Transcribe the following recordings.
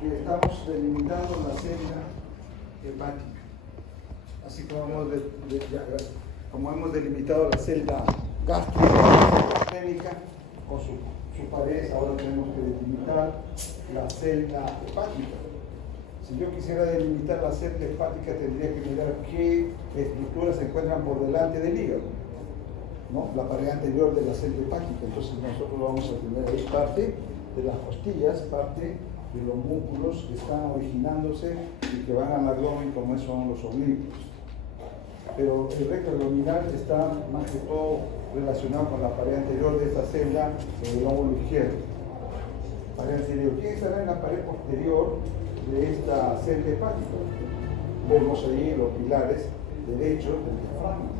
que estamos delimitando la celda hepática, así como hemos delimitado la celda gástrica con su pared. Ahora tenemos que delimitar la celda hepática. Si yo quisiera delimitar la celda hepática, tendría que mirar qué estructuras se encuentran por delante del hígado, ¿no? La pared anterior de la celda hepática. Entonces nosotros vamos a tener ahí parte de las costillas, parte de los músculos que están originándose y que van al abdomen, como son los oblicuos. Pero el recto abdominal está más que todo relacionado con la pared anterior de esta celda en el lóbulo izquierdo. Pared anterior. ¿Quién estará en la pared posterior de esta celda hepática? Vemos ahí los pilares derechos del diafragma,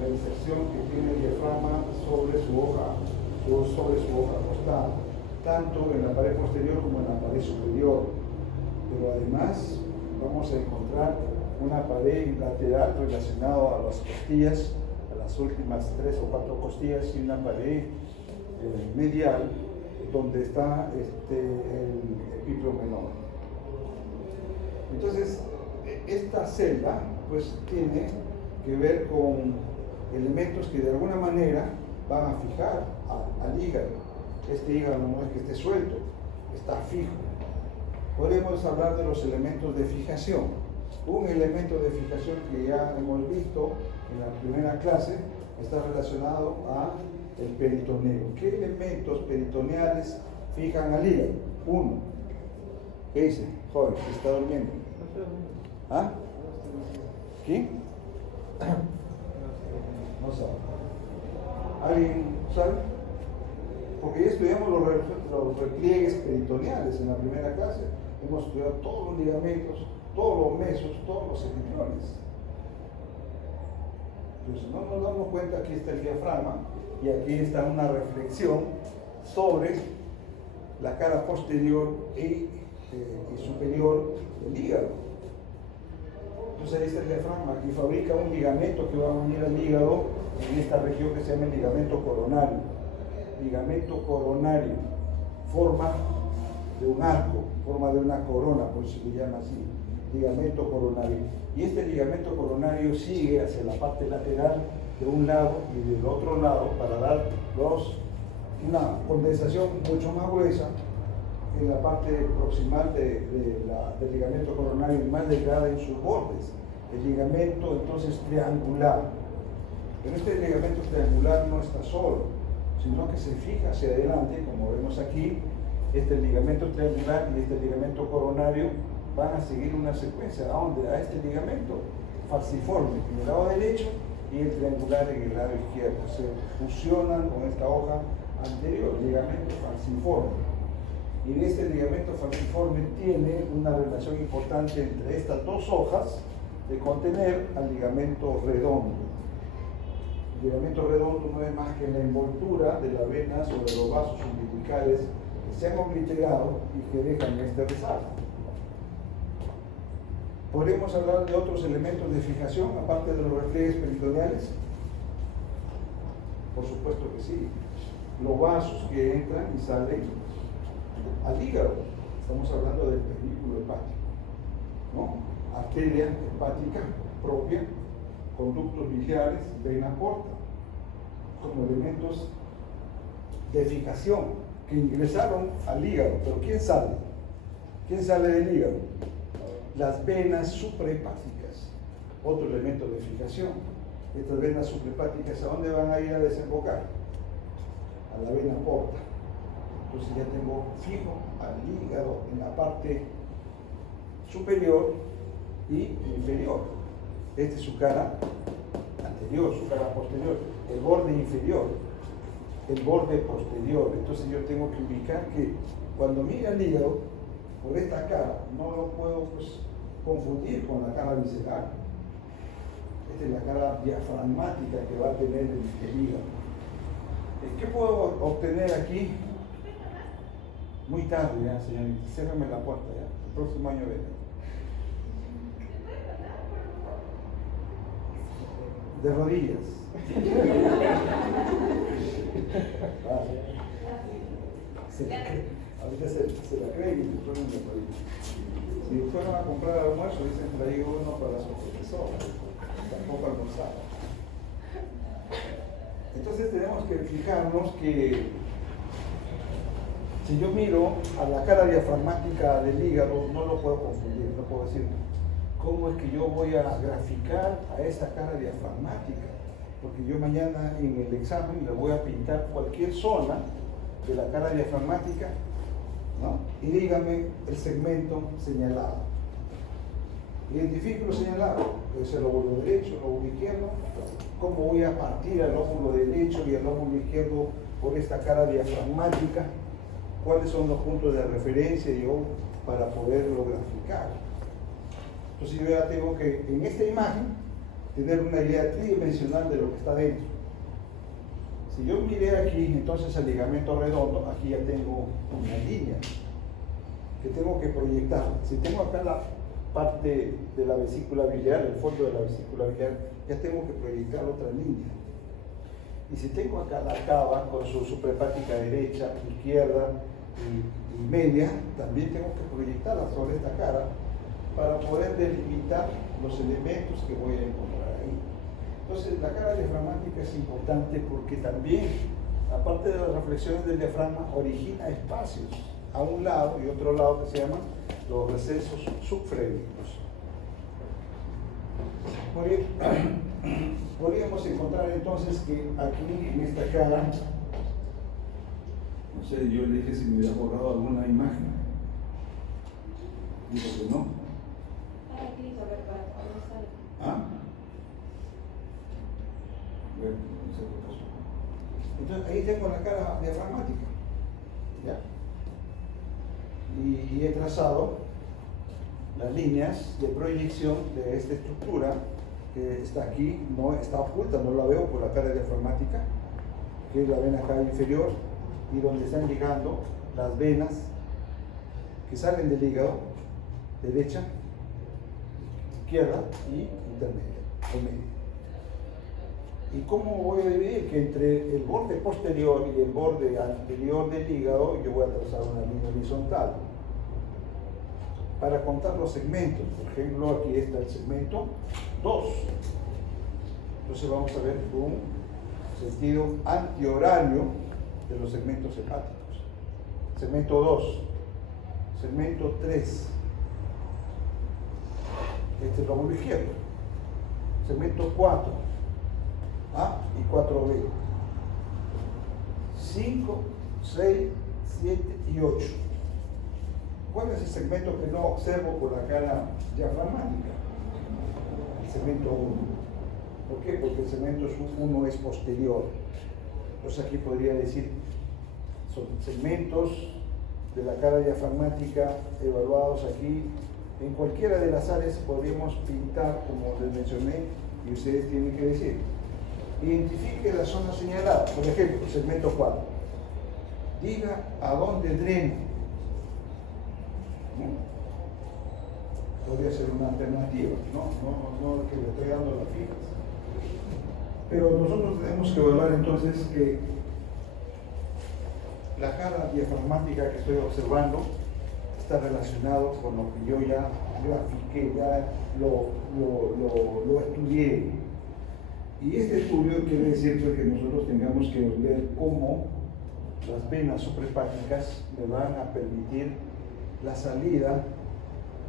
la inserción que tiene el diafragma sobre su hoja acostada, tanto en la pared posterior como en la pared superior. Pero además vamos a encontrar una pared lateral relacionada a las costillas, a las últimas 3 o 4 costillas, y una pared medial donde está el epífilo menor. Entonces, esta celda pues tiene que ver con elementos que de alguna manera van a fijar al hígado. Este hígado no es que esté suelto, está fijo. Podemos hablar de los elementos de fijación. Un elemento de fijación que ya hemos visto en la primera clase está relacionado a el peritoneo. ¿Qué elementos peritoneales fijan al hígado? Uno. ¿Qué dice? Joven, está durmiendo. ¿Ah? ¿Quién? No sabe. ¿Alguien sabe? Porque ya estudiamos los repliegues peritoneales en la primera clase. Hemos estudiado todos los ligamentos, todos los mesos, todos los epiniones. Entonces no nos damos cuenta, aquí está el diafragma y aquí está una reflexión sobre la cara posterior y superior del hígado. Entonces ahí está el diafragma y fabrica un ligamento que va a unir al hígado en esta región que se llama el ligamento coronario. Ligamento coronario, forma de un arco, forma de una corona, por eso se le llama así, ligamento coronario. Y este ligamento coronario sigue hacia la parte lateral de un lado y del otro lado para dar una condensación mucho más gruesa en la parte proximal del ligamento coronario y más delgada en sus bordes. El ligamento entonces triangular. Pero este ligamento triangular no está solo, sino que se fija hacia adelante, como vemos aquí. Este ligamento triangular y este ligamento coronario van a seguir una secuencia. ¿A dónde? A este ligamento falciforme en el lado derecho y el triangular en el lado izquierdo. Se fusionan con esta hoja anterior, ligamento falciforme. Y en este ligamento falciforme tiene una relación importante entre estas dos hojas de contener al ligamento redondo. El ligamento redondo no es más que la envoltura de la vena sobre los vasos umbilicales que se han obliterado y que dejan este rezago. ¿Podemos hablar de otros elementos de fijación aparte de los repliegues peritoneales? Por supuesto que sí. Los vasos que entran y salen al hígado. Estamos hablando del pedúnculo hepático, ¿no? Arteria hepática propia, conductos biliares, vena porta, como elementos de fijación que ingresaron al hígado. Pero ¿quién sale? ¿Quién sale del hígado? Las venas suprahepáticas, otro elemento de fijación. Estas venas suprahepáticas, ¿a dónde van a ir a desembocar? A la vena porta. Entonces ya tengo fijo al hígado en la parte superior y inferior. Esta es su cara anterior, su cara posterior, el borde inferior, el borde posterior. Entonces yo tengo que ubicar que cuando mira el hígado por esta cara, no lo puedo confundir con la cara visceral. Esta es la cara diafragmática que va a tener el hígado. ¿Qué puedo obtener aquí? Muy tarde ya, señorita. Cérrame la puerta ya. El próximo año venga. De rodillas. Ahorita se la creen y después no me parece. Si fueron a comprar almuerzo, dicen traí uno para su profesor. Tampoco almorzaron. Entonces tenemos que fijarnos que si yo miro a la cara diafragmática del hígado, no lo puedo confundir, no puedo decir cómo es que yo voy a graficar a esta cara diafragmática, porque yo mañana en el examen le voy a pintar cualquier zona de la cara diafragmática, ¿no? Y dígame el segmento señalado. Identifico lo señalado, puede ser el lóbulo derecho, el lóbulo izquierdo. ¿Cómo voy a partir al lóbulo derecho y al lóbulo izquierdo por esta cara diafragmática? ¿Cuáles son los puntos de referencia yo para poderlo graficar? Entonces yo ya tengo que, en esta imagen, tener una idea tridimensional de lo que está dentro. Si yo miré aquí, entonces el ligamento redondo, aquí ya tengo una línea que tengo que proyectar. Si tengo acá la parte de la vesícula biliar, el fondo de la vesícula biliar, ya tengo que proyectar otra línea. Y si tengo acá la cava con su suprahepática derecha, izquierda y media, también tengo que proyectarla sobre esta cara para poder delimitar los elementos que voy a encontrar ahí. Entonces la cara diafragmática es importante porque también, aparte de las reflexiones del diafragma, origina espacios a un lado y otro lado que se llaman los recesos subfrénicos. Podríamos encontrar entonces que aquí en esta cara, no sé, yo le dije si me hubiera borrado alguna imagen. Digo que no. ¿Ah? Bueno, no sé qué pasó. Entonces ahí tengo la cara diafragmática. ¿Ya? Y he trazado las líneas de proyección de esta estructura que está aquí, no está oculta, no la veo por la cara diafragmática, que es la vena cava inferior, y donde están llegando las venas que salen del hígado, derecha, izquierda y intermedia, o media. ¿Y cómo voy a dividir? Que entre el borde posterior y el borde anterior del hígado yo voy a trazar una línea horizontal para contar los segmentos. Por ejemplo, aquí está el segmento 2. Entonces vamos a ver un sentido antihorario de los segmentos hepáticos. Segmento 2, segmento 3. Este es el lóbulo izquierdo. Segmento 4. A y 4B. 5, 6, 7 y 8. ¿Cuál es el segmento que no observo por la cara diafragmática? El segmento 1. ¿Por qué? Porque el segmento 1 es posterior. Entonces aquí podría decir, son segmentos de la cara diafragmática evaluados aquí. En cualquiera de las áreas podríamos pintar, como les mencioné, y ustedes tienen que decir. Identifique la zona señalada, por ejemplo, segmento 4. Diga a dónde dreno. Podría ser una alternativa, no que le estoy dando las fijas. Pero nosotros tenemos que evaluar entonces que la cara diafragmática que estoy observando está relacionado con lo que yo ya grafiqué, ya lo estudié. Y este estudio quiere decir que nosotros tengamos que ver cómo las venas suprahepáticas me van a permitir la salida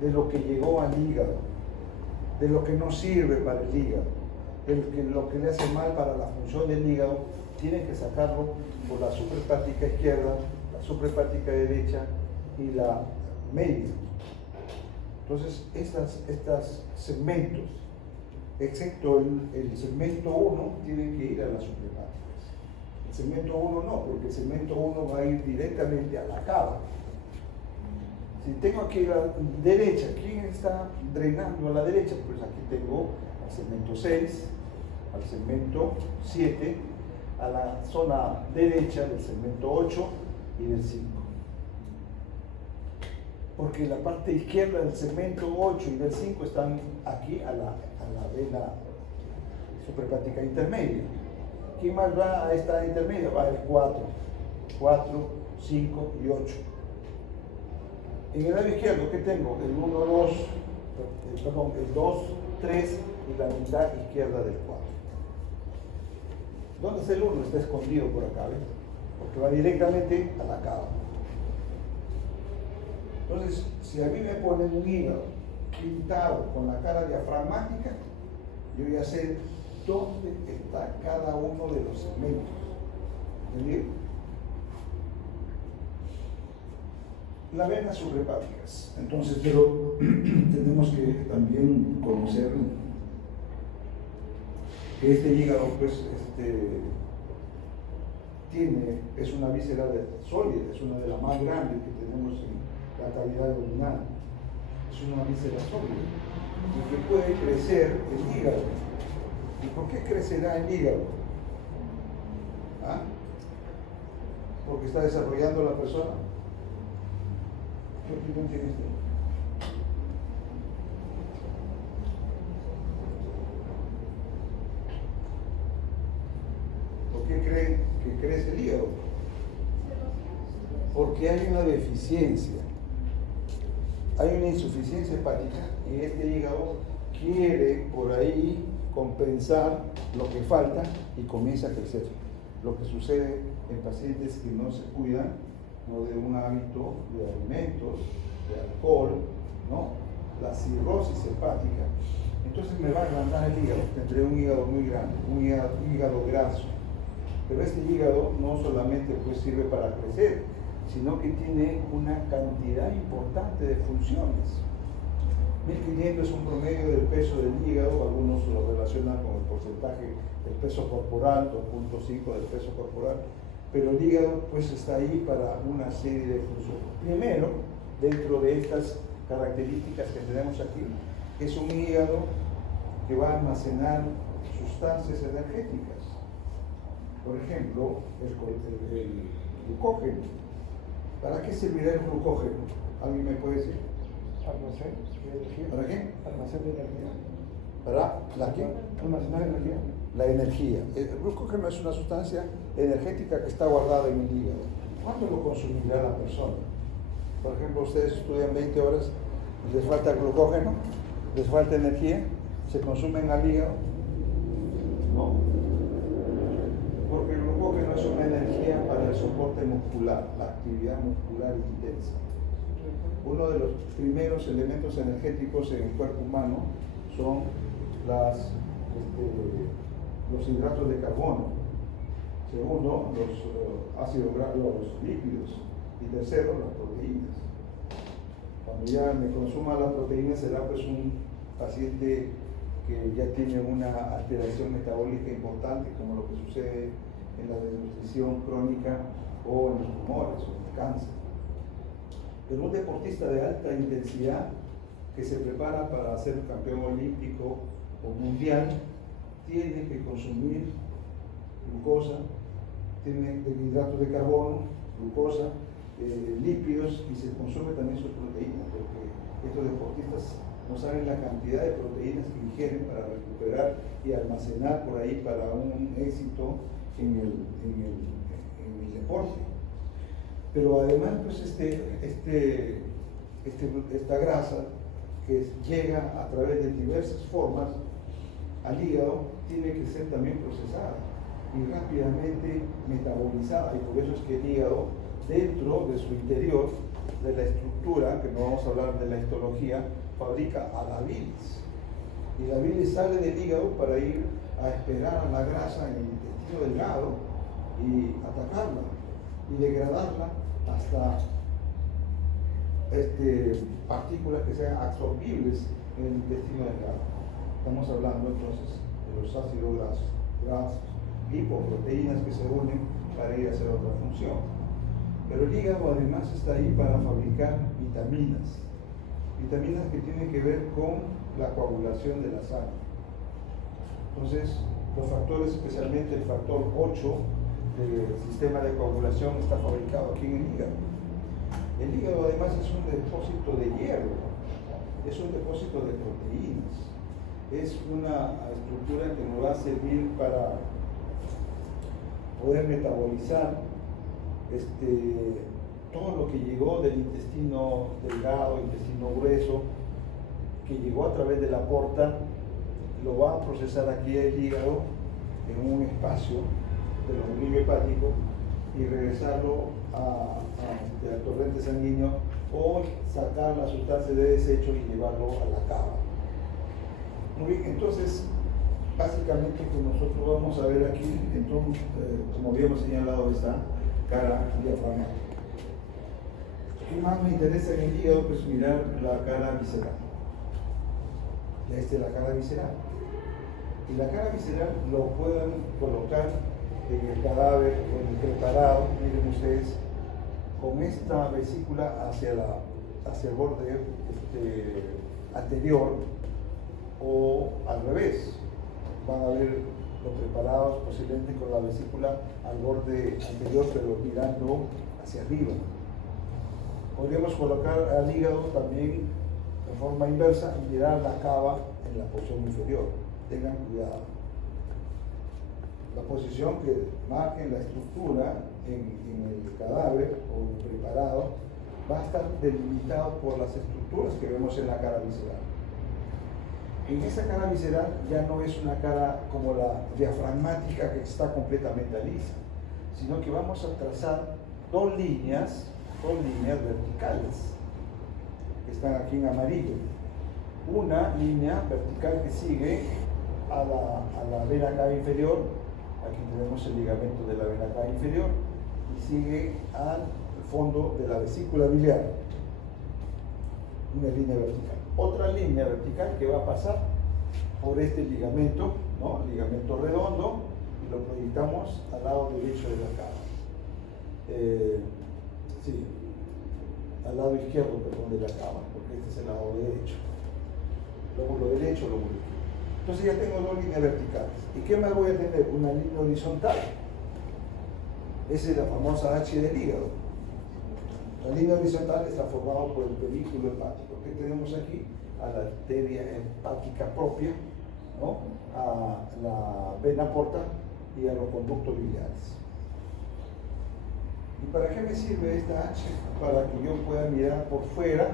de lo que llegó al hígado, de lo que no sirve para el hígado, de lo que le hace mal para la función del hígado, tiene que sacarlo por la suprahepática izquierda, la suprahepática derecha y la media. Entonces, estos segmentos, excepto el segmento 1, tienen que ir a las suprahepáticas. El segmento 1 no, porque el segmento 1 va a ir directamente a la cava. Si tengo aquí la derecha, ¿quién está drenando a la derecha? Pues aquí tengo al segmento 6, al segmento 7, a la zona derecha del segmento 8 y del 5. Porque la parte izquierda del segmento 8 y del 5 están aquí a la vena suprahepática intermedia. ¿Quién más va a esta intermedia? Va el 4, 5 y 8. En el lado izquierdo, ¿qué tengo? El 1, 2, perdón, el 2, 3 y la mitad izquierda del 4. ¿Dónde está el 1? Está escondido por acá, ¿ves? Porque va directamente a la cava. Entonces, si a mí me ponen un hígado pintado con la cara diafragmática, yo ya sé dónde está cada uno de los segmentos. ¿Entendido? Las venas subrepáticas. Entonces, pero tenemos que también conocer que este hígado, pues, es una víscera sólida, es una de las más grandes que tenemos en la cavidad abdominal. Es una víscera sólida y que puede crecer el hígado. ¿Y por qué crecerá el hígado? ¿Ah? Porque está desarrollando la persona. ¿Qué opinión tiene usted? ¿Por qué creen que crece el hígado? Porque hay una deficiencia, hay una insuficiencia hepática y este hígado quiere por ahí compensar lo que falta y comienza a crecer. Lo que sucede en pacientes que no se cuidan, ¿no?, de un hábito de alimentos, de alcohol, ¿no?, la cirrosis hepática. Entonces me va a agrandar el hígado, tendré un hígado muy grande, un hígado graso. Pero este hígado no solamente pues sirve para crecer, sino que tiene una cantidad importante de funciones. 1500 es un promedio del peso del hígado, algunos lo relacionan con el porcentaje del peso corporal, 2.5 del peso corporal, pero el hígado pues está ahí para una serie de funciones. Primero, dentro de estas características que tenemos aquí, es un hígado que va a almacenar sustancias energéticas. Por ejemplo, el glucógeno. ¿Para qué servirá el glucógeno? ¿Alguien me puede decir? Almacén de energía. ¿Para qué? Almacén de energía. ¿Para la qué? Almacenar energía. La energía. El glucógeno es una sustancia energética que está guardada en el hígado. ¿Cuándo lo consumirá la persona? Por ejemplo, ustedes estudian 20 horas, les falta glucógeno, les falta energía, se consumen al hígado. No. Porque el glucógeno es una energía para el soporte muscular, la actividad muscular intensa. Uno de los primeros elementos energéticos en el cuerpo humano son los hidratos de carbono. Segundo, los ácidos grasos, los lípidos. Y tercero, las proteínas. Cuando ya me consuma la proteína será pues un paciente que ya tiene una alteración metabólica importante, como lo que sucede en la desnutrición crónica o en los tumores o en el cáncer. Pero un deportista de alta intensidad que se prepara para ser campeón olímpico o mundial tiene que consumir glucosa, tiene hidratos de carbono, glucosa, lípidos, y se consume también sus proteínas, porque estos deportistas no saben la cantidad de proteínas que ingieren para recuperar y almacenar por ahí para un éxito en el deporte. Pero además, pues esta grasa que llega a través de diversas formas al hígado tiene que ser también procesada y rápidamente metabolizada, y por eso es que el hígado, dentro de su interior, de la estructura, que no vamos a hablar de la histología, fabrica a la bilis. Y la bilis sale del hígado para ir a esperar a la grasa en el intestino delgado y atacarla y degradarla hasta partículas que sean absorbibles en el intestino delgado. Estamos hablando entonces de los ácidos grasos, lipoproteínas que se unen para ir a hacer otra función. Pero el hígado además está ahí para fabricar vitaminas que tienen que ver con la coagulación de la sangre. Entonces, los factores, especialmente el factor 8 del sistema de coagulación, está fabricado aquí en el hígado. El hígado además es un depósito de hierro, es un depósito de proteínas, es una estructura que nos va a servir para poder metabolizar todo lo que llegó del intestino delgado delgado, intestino grueso, que llegó a través de la porta, lo va a procesar aquí el hígado en un espacio del ombligo hepático y regresarlo al torrente sanguíneo o sacar la sustancia de desecho y llevarlo a la cava. Muy bien, entonces básicamente que nosotros vamos a ver aquí, entonces, como habíamos señalado, esta cara diafragmática. ¿Qué más me interesa en el hígado? Pues mirar la cara visceral. Ya esta es la cara visceral. Y la cara visceral lo pueden colocar en el cadáver o en el preparado, miren ustedes, con esta vesícula hacia el borde anterior o al revés. Van a ver los preparados posiblemente con la vesícula al borde anterior, pero mirando hacia arriba. Podríamos colocar al hígado también de forma inversa y mirar la cava en la posición inferior. Tengan cuidado. La posición que marque la estructura en el cadáver o preparado va a estar delimitado por las estructuras que vemos en la cara visceral. En esa cara visceral ya no es una cara como la diafragmática que está completamente lisa, sino que vamos a trazar dos líneas verticales que están aquí en amarillo. Una línea vertical que sigue a la vena cava inferior, aquí tenemos el ligamento de la vena cava inferior, y sigue al fondo de la vesícula biliar, una línea vertical. Otra línea vertical que va a pasar por este ligamento, ¿no? Ligamento redondo, y lo proyectamos al lado derecho de la cava. Sí, al lado izquierdo, perdón, de la cava, porque este es el lado derecho. Lóbulo derecho, lóbulo izquierdo. Entonces ya tengo dos líneas verticales. ¿Y qué más voy a tener? Una línea horizontal. Esa es la famosa H del hígado. La línea horizontal está formada por el pedículo hepático. ¿Qué tenemos aquí? A la arteria hepática propia, ¿no? A la vena porta y a los conductos biliares. ¿Y para qué me sirve esta H? Para que yo pueda mirar por fuera,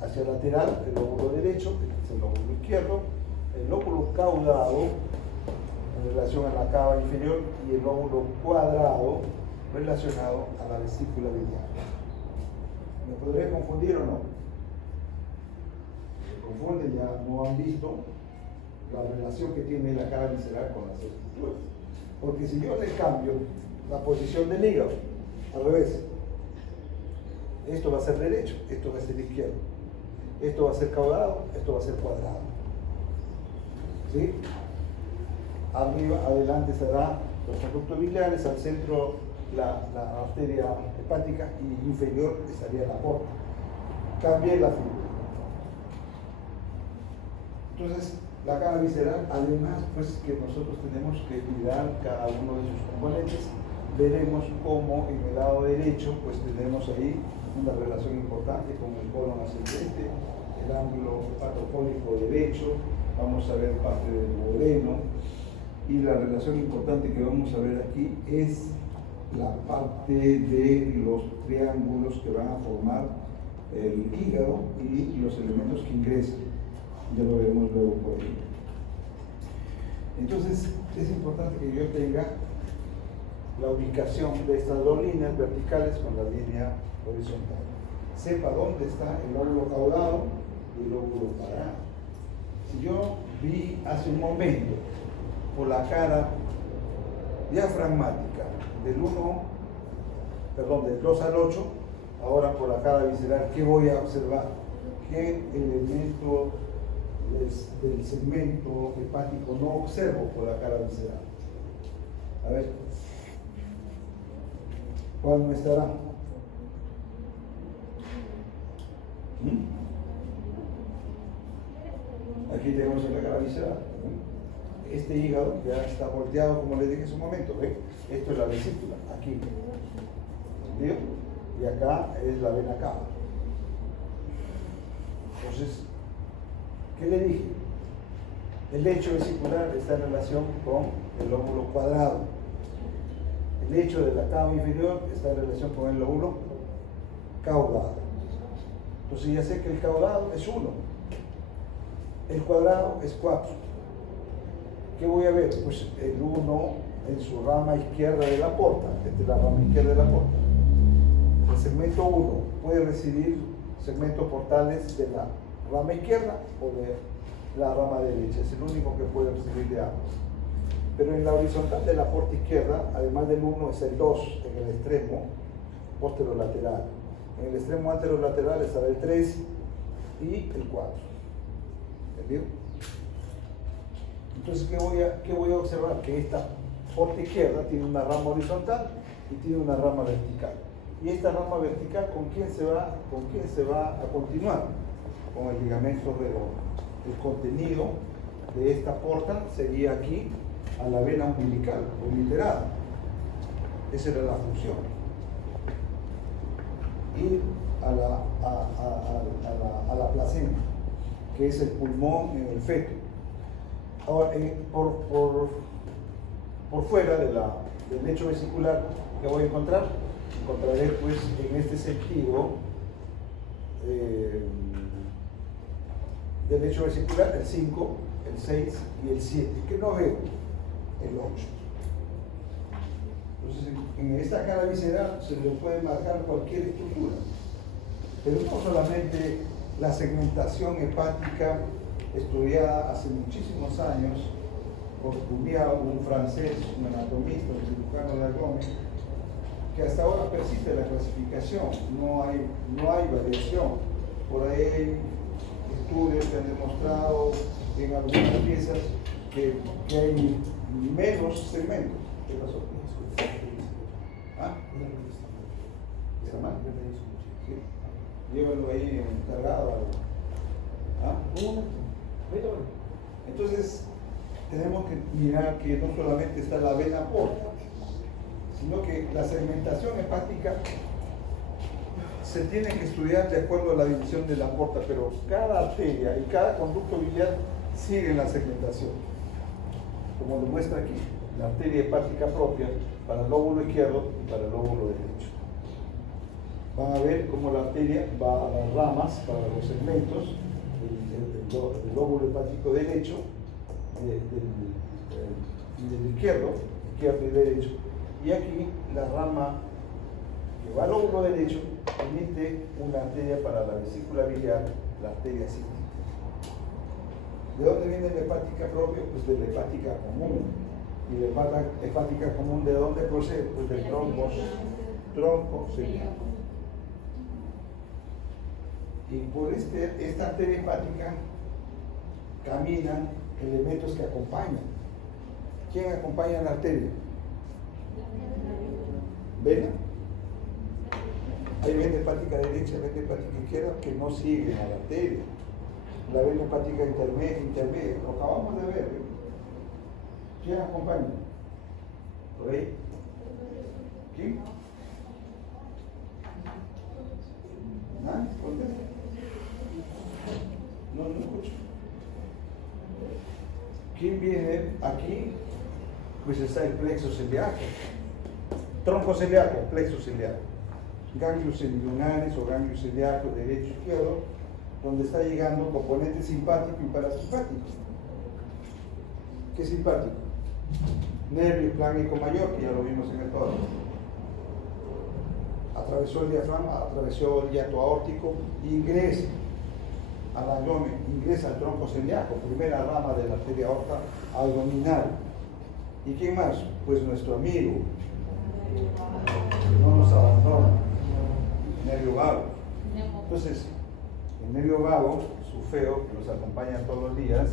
hacia el lateral, el lóbulo derecho, este es el lóbulo izquierdo, el lóbulo caudado en relación a la cava inferior y el lóbulo cuadrado relacionado a la vesícula biliar. ¿Me podría confundir o no? Se confunden, ya no han visto la relación que tiene la cara visceral con las estructuras. Porque si yo le cambio la posición del hígado, al revés, esto va a ser derecho, esto va a ser izquierdo, esto va a ser caudado, esto va a ser cuadrado. ¿Sí? Arriba, adelante estará los conductos biliares, al centro la arteria hepática y inferior estaría la porta. Cambié la figura. Entonces, la cara visceral, además, pues que nosotros tenemos que mirar cada uno de sus componentes. Veremos cómo en el lado derecho, pues tenemos ahí una relación importante con el colon ascendente, el ángulo hepatofólico derecho, vamos a ver parte del duodeno, y la relación importante que vamos a ver aquí es la parte de los triángulos que van a formar el hígado y los elementos que ingresan. Ya lo veremos luego por ahí. Entonces, es importante que yo tenga la ubicación de estas dos líneas verticales con la línea horizontal. Sepa dónde está el lóbulo caudado y el lóbulo cuadrado. Si yo vi hace un momento por la cara diafragmática del 2 al 8, ahora por la cara visceral, ¿qué voy a observar? ¿Qué elemento del segmento hepático no observo por la cara visceral? A ver, ¿cuál no estará? Aquí tenemos en la cara visceral. Este hígado ya está volteado, como les dije en su momento. ¿Ve? Esto es la vesícula, aquí. ¿Entendido? Y acá es la vena cava. Entonces, ¿qué le dije? El lecho vesicular está en relación con el lóbulo cuadrado. El lecho de la cava inferior está en relación con el lóbulo caudado. Entonces ya sé que el caudal es 1, el cuadrado es 4. ¿Qué voy a ver? Pues el 1 en su rama izquierda de la porta. Esta es la rama izquierda de la porta. El segmento 1 puede recibir segmentos portales de la rama izquierda o de la rama derecha. Es el único que puede recibir de ambos. Pero en la horizontal de la porta izquierda, además del 1, es el 2 en el extremo posterolateral. En el extremo anterolateral estará el 3 y el 4. ¿Entendido? Entonces, ¿qué voy a observar? Que esta porta izquierda tiene una rama horizontal y tiene una rama vertical. Y esta rama vertical, ¿con quién se va a continuar? Con el ligamento redondo. El contenido de esta porta sería aquí a la vena umbilical o literada. Esa era la función. Ir a la placenta, que es el pulmón en el feto. Ahora, por fuera del lecho vesicular, ¿qué voy a encontrar? Encontraré, pues, en este sentido del lecho vesicular, el 5, el 6 y el 7, que no veo, el 8. Entonces, en esta cara visceral se le puede marcar cualquier estructura, pero no solamente la segmentación hepática estudiada hace muchísimos años por Cuvier, un francés, un anatomista, un cirujano de Gómez, que hasta ahora persiste la clasificación, no hay variación. Por ahí hay estudios que han demostrado en algunas piezas que hay menos segmentos. ¿Qué pasó? ¿Ah? ¿Está mal? Sí. Llévalo ahí cargado. ¿Ah? Entonces, tenemos que mirar que no solamente está la vena porta, sino que la segmentación hepática se tiene que estudiar de acuerdo a la división de la porta, pero cada arteria y cada conducto biliar siguen la segmentación. Como demuestra aquí, la arteria hepática propia para el lóbulo izquierdo y para el lóbulo derecho. Van a ver cómo la arteria va a las ramas para los segmentos del lóbulo hepático derecho, del izquierdo y derecho. Y aquí la rama que va al lóbulo derecho emite una arteria para la vesícula biliar, la arteria cíclica. ¿De dónde viene la hepática propia? Pues de la hepática común. ¿Y la hepática común de dónde procede? Pues del tronco celíaco. Y por esta arteria hepática caminan elementos que acompañan. ¿Quién acompaña la arteria? ¿Vena? Hay vena hepática derecha, vena hepática izquierda que no siguen a la arteria. La vena hepática intermedia, lo acabamos de ver. ¿Eh? ¿Quién acompaña? ¿Por ahí? ¿Quién? ¿Nadie? ¿Contesta? No escucho. ¿Quién viene aquí? Pues está el plexo celíaco. Tronco celíaco, plexo celíaco. Ganglios lunares o ganglios celíacos derecho e izquierdo, donde está llegando componente simpático y parasimpático. ¿Qué es simpático? Nervio plángico mayor, que ya lo vimos en el tórax. Atravesó el diafragma, atravesó el hiato aórtico, ingresa al abdomen, ingresa al tronco celíaco, primera rama de la arteria aorta abdominal. ¿Y quién más? Pues nuestro amigo, que no nos abandona, nervio vago. Entonces, el nervio vago, su feo, que nos acompaña todos los días,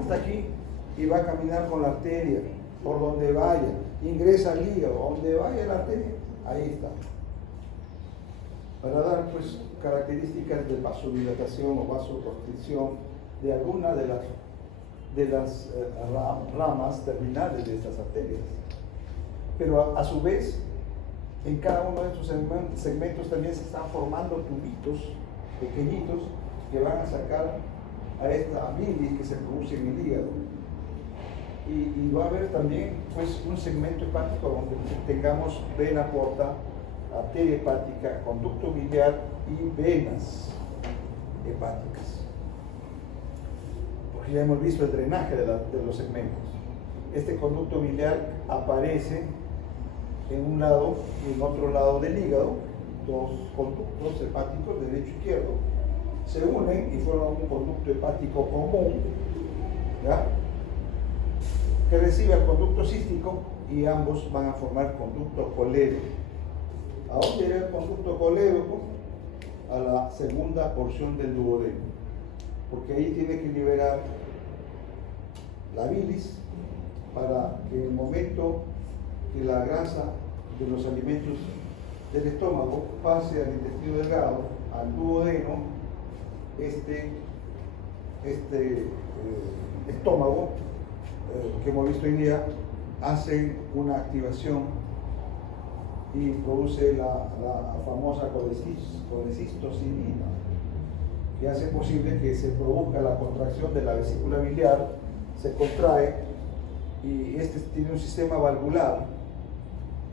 está aquí y va a caminar con la arteria por donde vaya, ingresa al hígado, donde vaya la arteria, ahí está. Para dar, pues, características de vasodilatación o vasoconstricción de alguna de las ramas terminales de estas arterias. Pero a su vez, en cada uno de estos segmentos también se están formando tubitos pequeñitos que van a sacar a esta bilis que se produce en el hígado. Y va a haber también, pues, un segmento hepático donde tengamos vena porta, arteria hepática, conducto biliar y venas hepáticas. Porque ya hemos visto el drenaje de los segmentos. Este conducto biliar aparece en un lado y en otro lado del hígado. Dos conductos hepáticos, derecho e izquierdo, se unen y forman un conducto hepático común, ¿ya?, que recibe al conducto cístico, y ambos van a formar conducto colédoco. ¿A dónde irá el conducto colédoco? A la segunda porción del duodeno, porque ahí tiene que liberar la bilis para que en el momento que la grasa de los alimentos del estómago pase al intestino delgado, al duodeno, este estómago que hemos visto hoy día hace una activación y produce la famosa colecistocinina, que hace posible que se produzca la contracción de la vesícula biliar, se contrae, y este tiene un sistema valvular.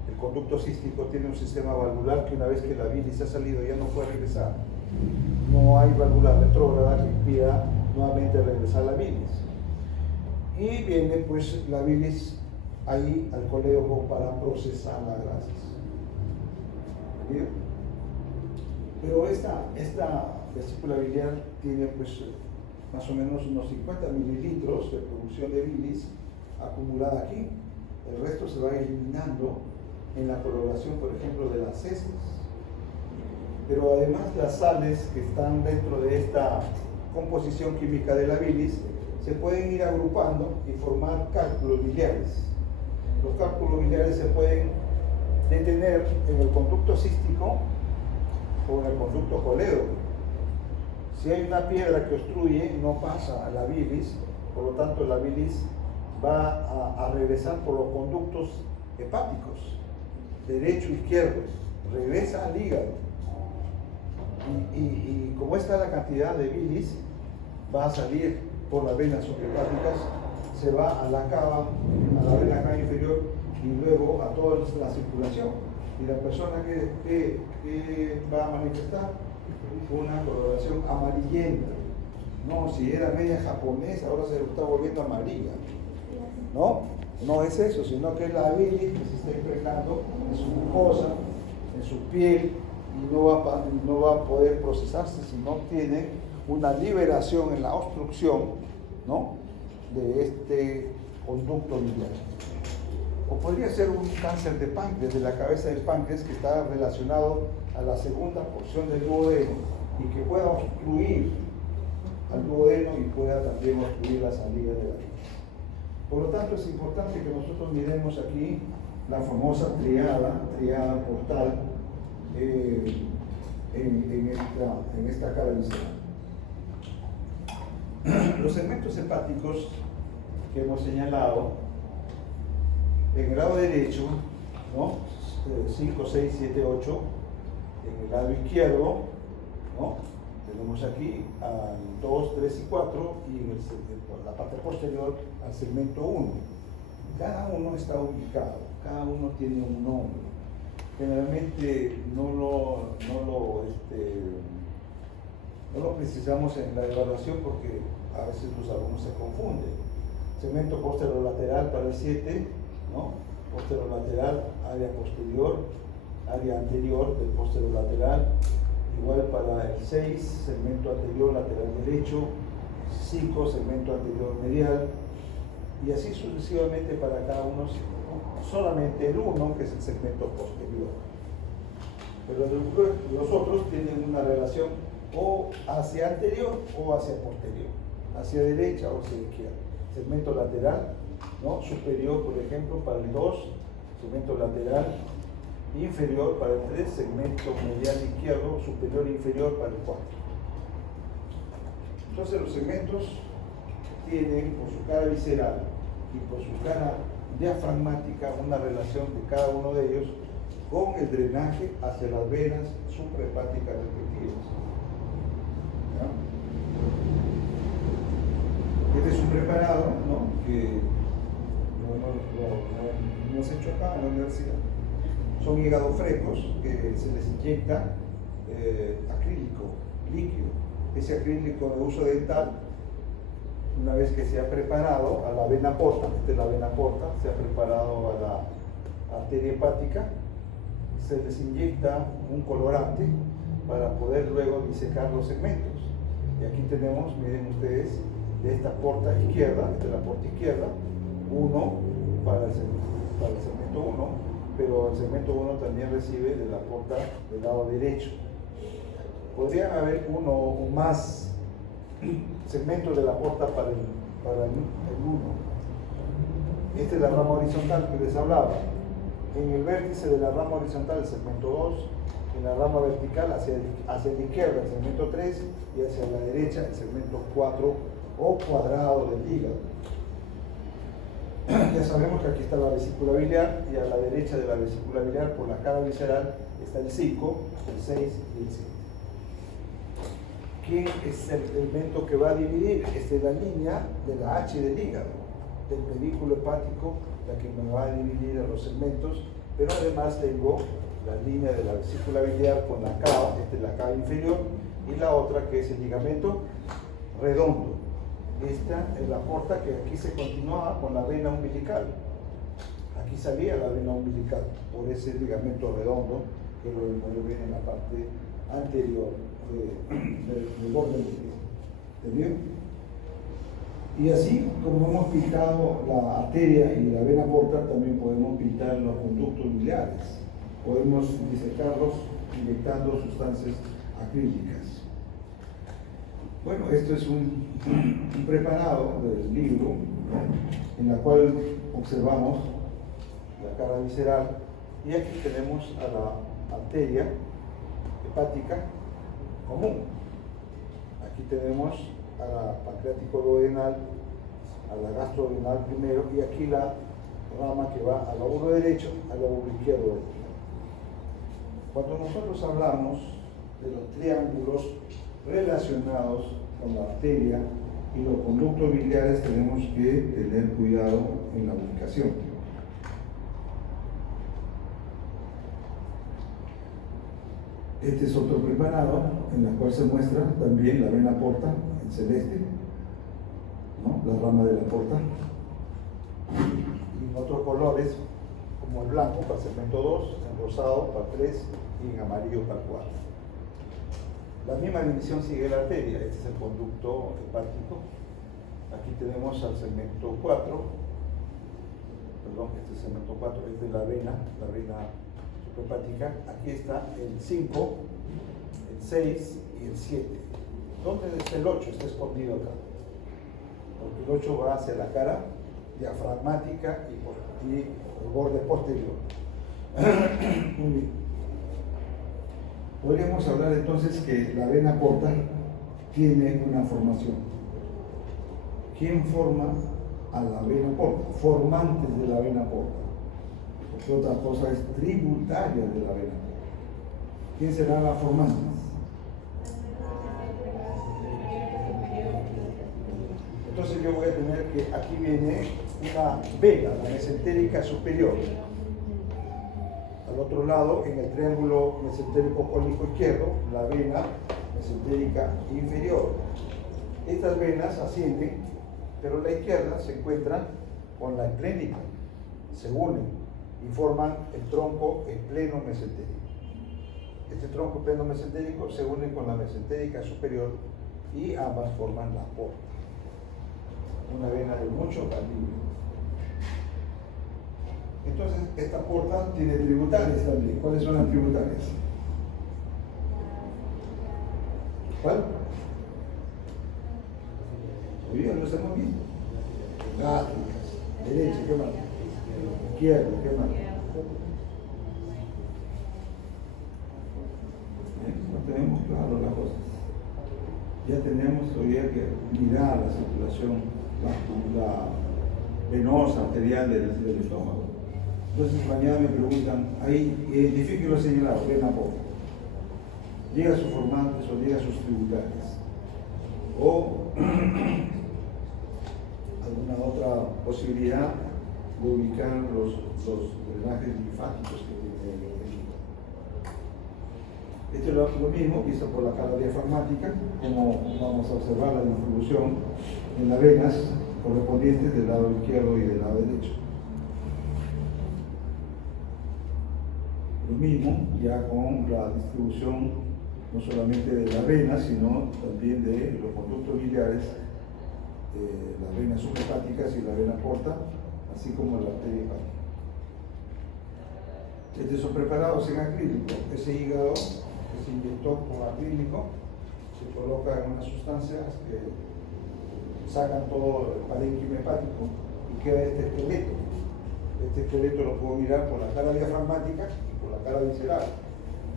El conducto cístico tiene un sistema valvular que una vez que la bilis ha salido ya no puede regresar. No hay válvula retrógrada que impida nuevamente regresar la bilis. Y viene pues la bilis ahí al colédoco para procesar las grasas. ¿Bien? Pero esta vesícula biliar tiene pues más o menos unos 50 mililitros de producción de bilis acumulada aquí. El resto se va eliminando en la coloración, por ejemplo, de las heces. Pero además las sales que están dentro de esta composición química de la bilis se pueden ir agrupando y formar cálculos biliares. Los cálculos biliares se pueden detener en el conducto cístico o en el conducto colédoco. Si hay una piedra que obstruye, no pasa a la bilis, por lo tanto la bilis va a regresar por los conductos hepáticos, derecho e izquierdo, regresa al hígado. Y como está la cantidad de bilis, va a salir por las venas suprahepáticas, se va a la cava, a la vena cava inferior y luego a toda la circulación. Y la persona que va a manifestar una coloración amarillenta. No, si era media japonesa, ahora se lo está volviendo amarilla. No es eso, sino que es la bilis que se está impregnando en su mucosa, en su piel, y no va a poder procesarse si no tiene una liberación en la obstrucción, ¿no?, de este conducto biliar. O podría ser un cáncer de páncreas, de la cabeza del páncreas, que está relacionado a la segunda porción del duodeno y que pueda obstruir al duodeno y pueda también obstruir la salida de la bilis. Por lo tanto, es importante que nosotros miremos aquí la famosa triada portal en esta cara visceral. Los segmentos hepáticos que hemos señalado, en el lado derecho, ¿no?, 5, 6, 7, 8, en el lado izquierdo, ¿no?, tenemos aquí al 2, 3 y 4, y en la parte posterior al segmento 1. Cada uno está ubicado, cada uno tiene un nombre. Generalmente no lo precisamos en la evaluación porque a veces los alumnos se confunden. Segmento posterolateral para el 7, ¿no?, posterolateral, área posterior, área anterior del posterolateral. Igual para el 6, segmento anterior lateral derecho, 5, segmento anterior medial, y así sucesivamente para cada uno, solamente el 1, que es el segmento posterior. Pero los otros tienen una relación o hacia anterior o hacia posterior, hacia derecha o hacia izquierda. Segmento lateral, ¿no?, superior, por ejemplo, para el 2, segmento lateral inferior para el 3, segmento medial izquierdo, superior e inferior para el 4. Entonces los segmentos tienen por su cara visceral y por su cara diafragmática una relación de cada uno de ellos con el drenaje hacia las venas suprahepáticas respectivas. ¿Ya? Este es un preparado, ¿no?, que lo hemos hecho acá en la universidad. Son hígados frescos que se les inyecta acrílico líquido. Ese acrílico de uso dental, una vez que se ha preparado a la vena porta, esta es la vena porta, se ha preparado a la arteria hepática, se les inyecta un colorante para poder luego disecar los segmentos. Y aquí tenemos, miren ustedes, de esta porta izquierda, esta es la porta izquierda, uno para el segmento 1, pero el segmento 1 también recibe de la porta del lado derecho. Podrían haber uno o más segmentos de la porta para el 1. Esta es la rama horizontal que les hablaba. En el vértice de la rama horizontal el segmento 2, en la rama vertical hacia la izquierda el segmento 3 y hacia la derecha el segmento 4 o cuadrado del hígado. Ya sabemos que aquí está la vesícula biliar y a la derecha de la vesícula biliar por la cara visceral está el 5, el 6 y el 7. ¿Qué es el elemento que va a dividir? Esta es la línea de la H del hígado, del pedículo hepático, la que me va a dividir en los segmentos, pero además tengo la línea de la vesícula biliar con la cava, esta es la cava inferior, y la otra que es el ligamento redondo. Esta es la porta que aquí se continuaba con la vena umbilical. Aquí salía la vena umbilical por ese ligamento redondo que lo viene en la parte anterior del borde del pie. ¿Entendido? Y así como hemos pintado la arteria y la vena porta, también podemos pintar los conductos biliares. Podemos disecarlos inyectando sustancias acrílicas. Bueno, esto es un preparado del libro, ¿no?, en la cual observamos la cara visceral y aquí tenemos a la arteria hepática común. Aquí tenemos a la pancreático duodenal, a la gastroduodenal primero y aquí la rama que va al lóbulo derecho, al lóbulo izquierdo del hígado. Cuando nosotros hablamos de los triángulos relacionados con la arteria y los conductos biliares, tenemos que tener cuidado en la ubicación. Este es otro preparado en el cual se muestra también la vena porta en celeste, ¿no?, la rama de la porta, y en otros colores como el blanco para el segmento 2, en rosado para el 3 y en amarillo para el 4. La misma división sigue la arteria. Este es el conducto hepático. Aquí tenemos al segmento 4, perdón, este es el segmento 4, este es la vena suprahepática. Aquí está el 5, el 6 y el 7. ¿Dónde está el 8? Está escondido acá, porque el 8 va hacia la cara diafragmática y el borde posterior. Muy bien. Podríamos hablar entonces que la vena porta tiene una formación. ¿Quién forma a la vena porta? Formantes de la vena porta. Porque otra cosa es tributaria de la vena porta. ¿Quién será la formante? Entonces yo voy a tener que aquí viene una vena, la mesentérica superior. Al otro lado, en el triángulo mesentérico cónico izquierdo, la vena mesentérica inferior. Estas venas ascienden, pero la izquierda se encuentra con la esplénica, se unen y forman el tronco espleno mesentérico. Este tronco espleno mesentérico se une con la mesentérica superior y ambas forman la porta, una vena de mucho calibre. Entonces, esta porta tiene tributarias también. ¿Cuáles son las tributarias? ¿Cuál? Hoy día lo estamos viendo. Gástricas, derecha, ¿qué más? Izquierda, ¿qué más? No tenemos claro las cosas. Ya tenemos todavía que mirar la circulación, la venosa, arterial del estómago. Entonces mañana me preguntan, ahí identifique lo señalado, vena porta. Llega a sus formantes o llega a sus tributarias. O alguna otra posibilidad de ubicar los drenajes linfáticos que tiene el hígado. Esto es lo mismo, visto por la cara diafragmática, como vamos a observar la distribución en las venas correspondientes del lado izquierdo y del lado derecho. Lo mismo ya con la distribución no solamente de las venas, sino también de los conductos biliares, las venas subhepáticas y la vena porta, así como la arteria hepática. Estos son preparados en acrílico. Ese hígado que se inyectó con acrílico se coloca en unas sustancias que sacan todo el parénquima hepático y queda este esqueleto. Este esqueleto lo puedo mirar por la cara diafragmática y por la cara visceral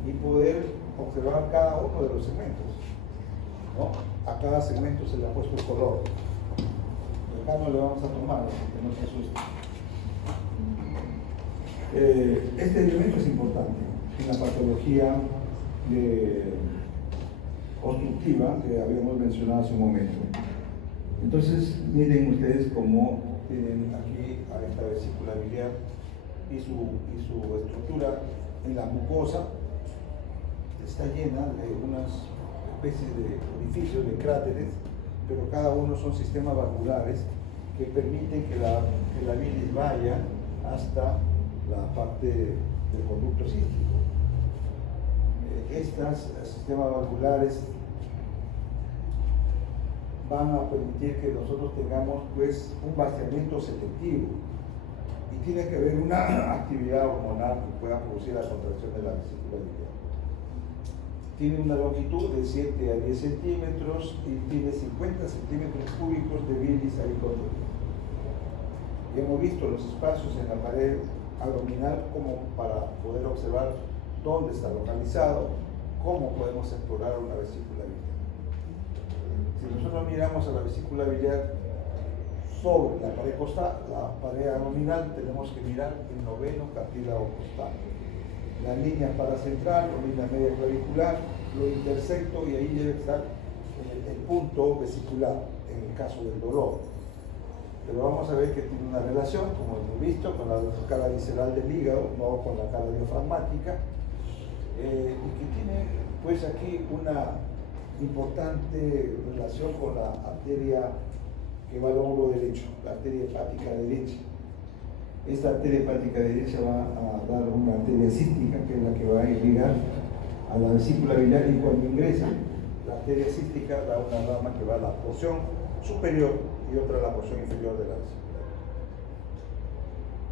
y poder observar cada uno de los segmentos, ¿no? A cada segmento se le ha puesto el color. Y acá no le vamos a tomar, así que no se asusten. Este elemento es importante en la patología obstructiva que habíamos mencionado hace un momento. Entonces, miren ustedes cómo tienen aquí a esta vesícula biliar y su estructura en la mucosa está llena de unas especies de orificios, de cráteres, pero cada uno son sistemas valvulares que permiten que la bilis vaya hasta la parte del conducto cístico. Estos sistemas valvulares van a permitir que nosotros tengamos pues un vaciamiento selectivo y tiene que haber una actividad hormonal que pueda producir la contracción de la vesícula biliar. Tiene una longitud de 7 a 10 centímetros y tiene 50 centímetros cúbicos de bilis ahí contenida. Hemos visto los espacios en la pared abdominal como para poder observar dónde está localizado, cómo podemos explorar una vesícula biliar. Si nosotros miramos a la vesícula biliar sobre la pared costal, la pared abdominal, tenemos que mirar el noveno cartílago costal. La línea paracentral o línea media clavicular, lo intersecto y ahí debe estar el punto vesicular en el caso del dolor. Pero vamos a ver que tiene una relación, como hemos visto, con la cara visceral del hígado, no con la cara diafragmática, y que tiene pues aquí una importante relación con la arteria que va al hombro derecho, la arteria hepática derecha. Esta arteria hepática derecha va a dar una arteria cística, que es la que va a irrigar a la vesícula biliar, y cuando ingresa, la arteria cística da una rama que va a la porción superior y otra a la porción inferior de la vesícula.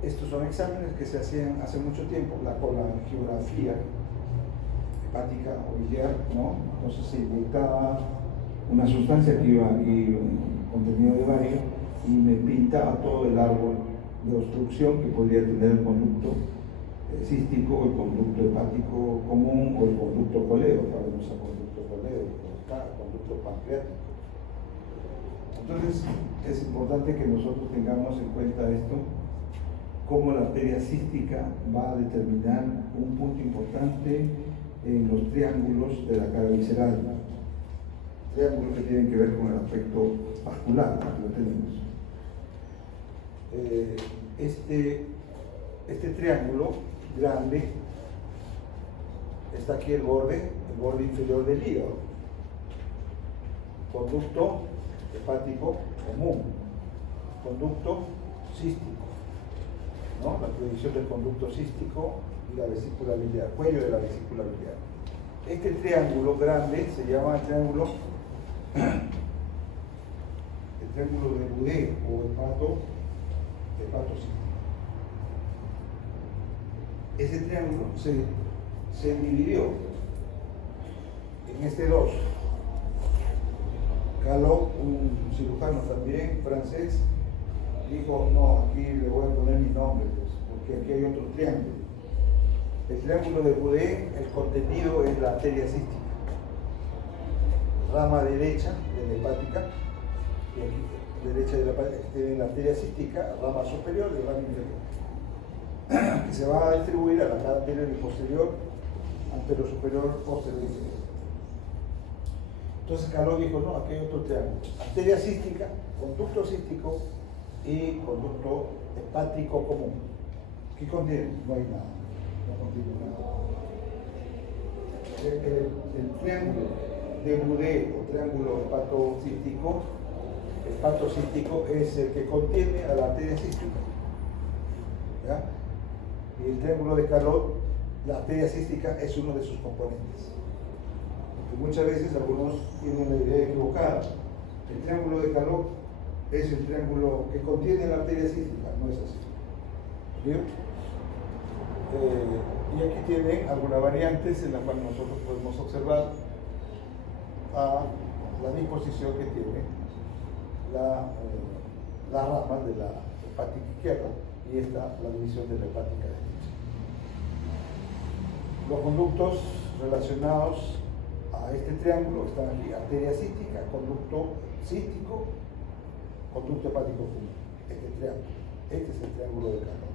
Estos son exámenes que se hacían hace mucho tiempo, la colangiografía hepática o biliar, ¿no? Entonces se inyectaba una sustancia que iba aquí, un contenido de bario, y me pintaba todo el árbol de obstrucción que podría tener el conducto cístico, el conducto hepático común o el conducto coleo, sabemos el conducto coleo, el conducto pancreático. Entonces es importante que nosotros tengamos en cuenta esto, cómo la arteria cística va a determinar un punto importante en los triángulos de la cara visceral, triángulos que tienen que ver con el aspecto vascular, que lo tenemos. Este triángulo grande está aquí el borde inferior del hígado, conducto hepático común, conducto cístico, ¿no? La proyección del conducto cístico y la vesícula biliar, cuello de la vesícula biliar. Este triángulo grande se llama el triángulo de Boudet o hepatocístico. Ese triángulo se dividió en este dos. Caló, un cirujano también francés, dijo: no, aquí le voy a poner mi nombre, pues, porque aquí hay otro triángulo. El triángulo de Boudet, el contenido es la arteria cística, rama derecha de la hepática, y aquí derecha de la hepática tiene la arteria cística, rama superior y rama inferior, que se va a distribuir a la cara anterior y posterior, anterior superior, posterior inferior. Entonces Caló dijo: no, aquí hay otro triángulo, arteria cística, conducto cístico y conducto hepático común. ¿Qué contiene? No hay nada. No contiene nada. el triángulo de Boudet o triángulo hepatocístico es el que contiene a la arteria cística. ¿Ya? Y el triángulo de Carnot, la arteria cística es uno de sus componentes. Porque muchas veces algunos tienen la idea equivocada. El triángulo de Carnot es el triángulo que contiene la arteria cística, no es así. ¿Bien? Y aquí tienen algunas variantes en las cuales nosotros podemos observar la disposición que tiene las ramas de la hepática izquierda y esta la división de la hepática derecha. Los conductos relacionados a este triángulo están aquí: arteria cística, conducto cístico, conducto hepático común. Este es el triángulo de Carnot.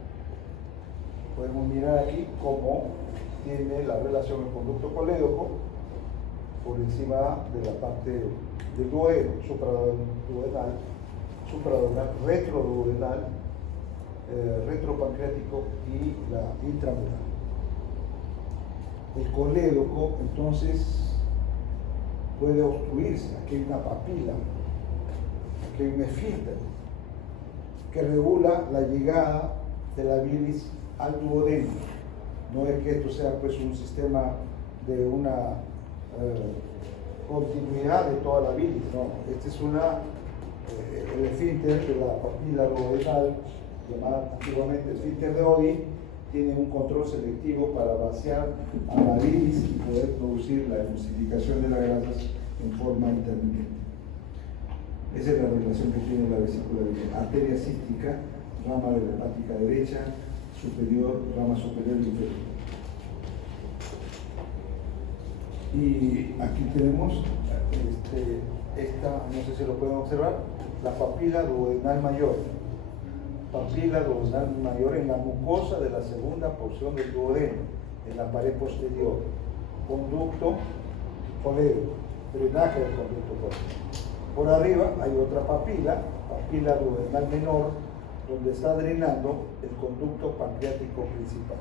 Podemos mirar aquí cómo tiene la relación el conducto colédoco por encima de la parte del duodeno, supraduodenal, retroduodenal, retropancreático y la intramural. El colédoco entonces puede obstruirse. Aquí hay una papila, aquí hay un esfínter que regula la llegada de la bilis al duodeno. No es que esto sea pues un sistema de una continuidad de toda la bilis, no. Este es el esfínter de la papila duodenal, llamada antiguamente esfínter de Oddi, tiene un control selectivo para vaciar a la bilis y poder producir la emulsificación de las grasas en forma intermitente. Esa es la relación que tiene la vesícula biliar: arteria cística, rama de la hepática derecha, superior, rama superior y inferior. Y aquí tenemos no sé si lo pueden observar, la papila duodenal mayor. Papila duodenal mayor en la mucosa de la segunda porción del duodeno, en la pared posterior. Conducto colédoco, drenaje del conducto colédoco. Por arriba hay otra papila duodenal menor, donde está drenando el conducto pancreático principal.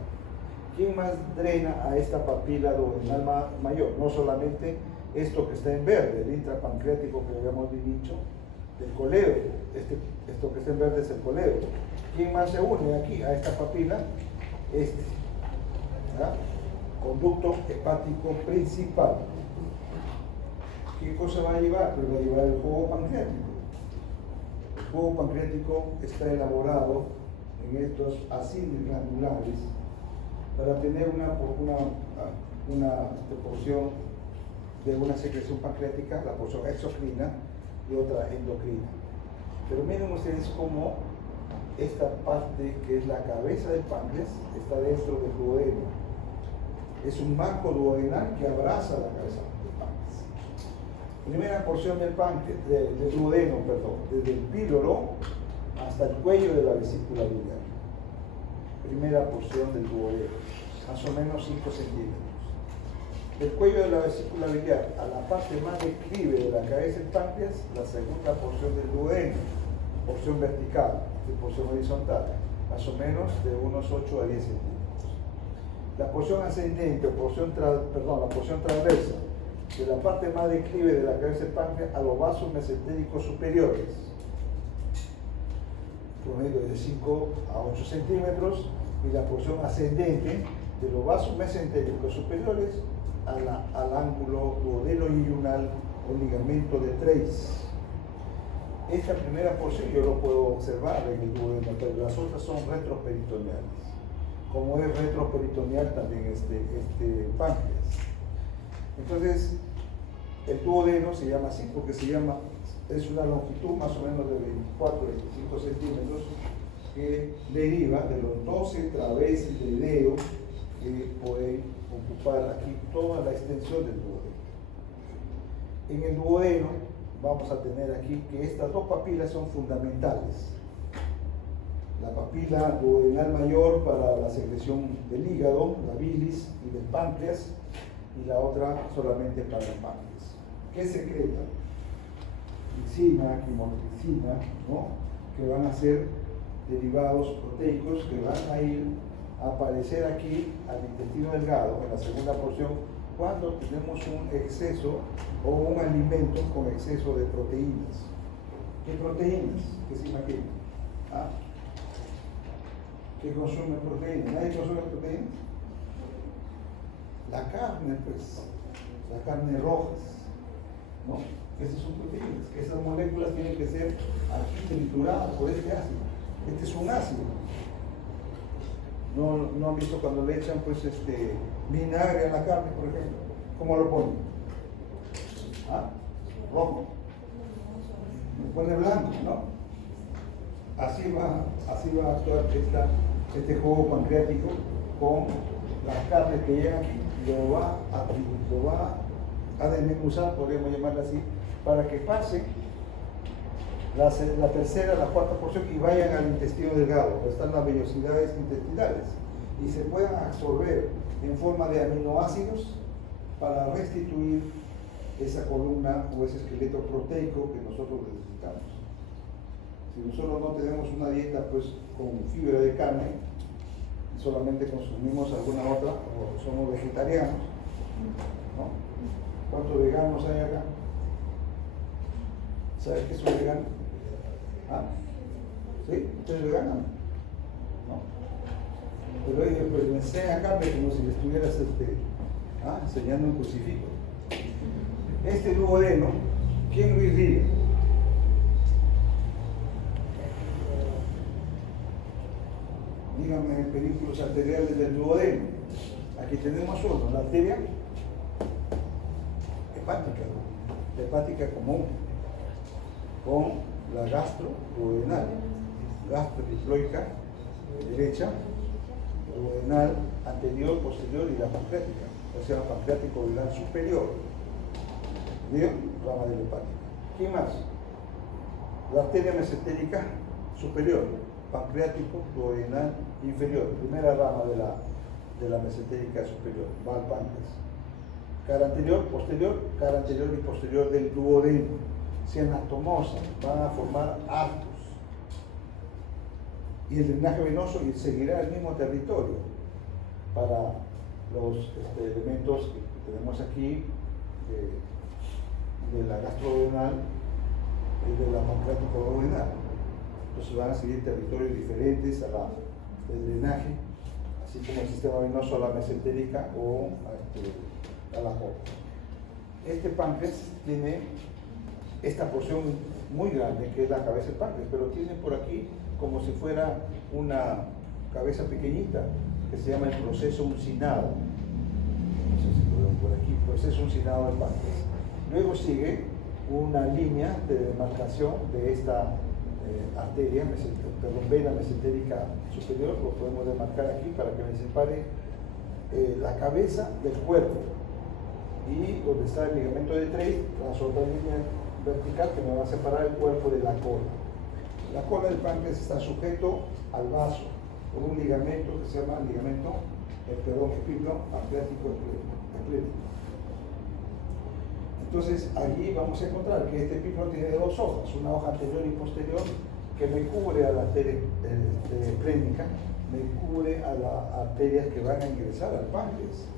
¿Quién más drena a esta papila duodenal mayor? No solamente esto que está en verde, el intrapancreático que habíamos dicho, del colédoco. Esto que está en verde es el colédoco. ¿Quién más se une aquí a esta papila? ¿Ya? Conducto hepático principal. ¿Qué cosa va a llevar? Pues va a llevar el jugo pancreático. El jugo pancreático está elaborado en estos acides glandulares para tener una porción de una secreción pancreática, la porción exocrina y otra endocrina. Pero miren ustedes cómo esta parte, que es la cabeza del páncreas, está dentro del duodeno. Es un marco duodenal que abraza la cabeza del páncreas. Primera porción del duodeno, desde el píloro hasta el cuello de la vesícula biliar. Primera porción del duodeno, más o menos 5 centímetros. Del cuello de la vesícula biliar a la parte más declive de la cabeza del páncreas, la segunda porción del duodeno, porción vertical, de porción horizontal, más o menos de unos 8 a 10 centímetros. La porción ascendente, la porción transversa, de la parte más declive de la cabeza del páncreas a los vasos mesentéricos superiores, promedio de 5 a 8 centímetros, y la porción ascendente de los vasos mesentéricos superiores al ángulo duodeno-iyunal o ligamento de Treis. Esta primera porción yo lo puedo observar en el duodeno, pero las otras son retroperitoneales. Como es retroperitoneal también este páncreas. Entonces, el duodeno se llama así porque es una longitud más o menos de 24-25 centímetros que deriva de los 12 traveses del dedo que pueden ocupar aquí toda la extensión del duodeno. En el duodeno vamos a tener aquí que estas dos papilas son fundamentales. La papila duodenal mayor para la secreción del hígado, la bilis y del páncreas, y la otra solamente para el páncreas. ¿Qué secreta? Tripsina, quimotripsina, ¿no? Que van a ser derivados proteicos que van a ir a aparecer aquí al intestino delgado, en la segunda porción, cuando tenemos un exceso o un alimento con exceso de proteínas. ¿Qué proteínas? ¿Qué se imagina? ¿Ah? ¿Qué consume proteínas? ¿Nadie consume proteínas? La carne, pues, la carne rojas, ¿no? Esas son proteínas. Esas moléculas tienen que ser aquí trituradas por este ácido. Este es un ácido. ¿No han visto cuando le echan pues vinagre a la carne, por ejemplo? ¿Cómo lo ponen? ¿Ah? Rojo. Lo pone blanco, ¿no? Así va a actuar este jugo pancreático con la carne que llega aquí. Lo va a desmenuzar, podríamos llamarla así, para que pase la tercera, la cuarta porción y vayan al intestino delgado, donde están las vellosidades intestinales, y se puedan absorber en forma de aminoácidos para restituir esa columna o ese esqueleto proteico que nosotros necesitamos. Si nosotros no tenemos una dieta pues con fibra de carne, solamente consumimos alguna otra, o somos vegetarianos, ¿no? ¿Cuántos veganos hay acá? ¿Sabes qué es un vegano? ¿Ah? ¿Sí? ¿Usted es vegano? ¿No? Pero ellos pues me enseñan carne como si le estuvieras enseñando un crucifijo. Este duodeno, ¿quién lo irriga? Díganme películas arteriales del duodeno. Aquí tenemos uno, la arteria hepática común, con la gastroduodenal, gastrodiploica derecha, duodenal anterior, posterior y la pancreática, o sea, pancreático-duodenal superior. ¿Bien? Rama del hepática. ¿Quién más? La arteria mesentérica superior, pancreático, duodenal, inferior, primera rama de la mesentérica superior, va al páncreas. Cara anterior, posterior, cara anterior y posterior del duodeno. Se anastomosan, van a formar arcos. Y el drenaje venoso seguirá el mismo territorio para los elementos que tenemos aquí de la gastroduodenal y de la pancreático-duodenal. Entonces van a seguir territorios diferentes al drenaje, así como el sistema venoso a la mesentérica o a la copa. Este páncreas tiene esta porción muy grande que es la cabeza del páncreas, pero tiene por aquí como si fuera una cabeza pequeñita que se llama el proceso uncinado. No sé si lo ven por aquí, proceso uncinado del páncreas. Luego sigue una línea de demarcación de esta arteria, vena mesentérica superior, lo podemos demarcar aquí para que me separe la cabeza del cuerpo, y donde está el ligamento de Treitz, la otra línea vertical que me va a separar el cuerpo de la cola. La cola del páncreas está sujeto al vaso por un ligamento que se llama epiplo pancreático esplénico. Entonces allí vamos a encontrar que este epiplo tiene dos hojas, una hoja anterior y posterior que me cubre a la arteria esplénica, me cubre a las arterias que van a ingresar al páncreas,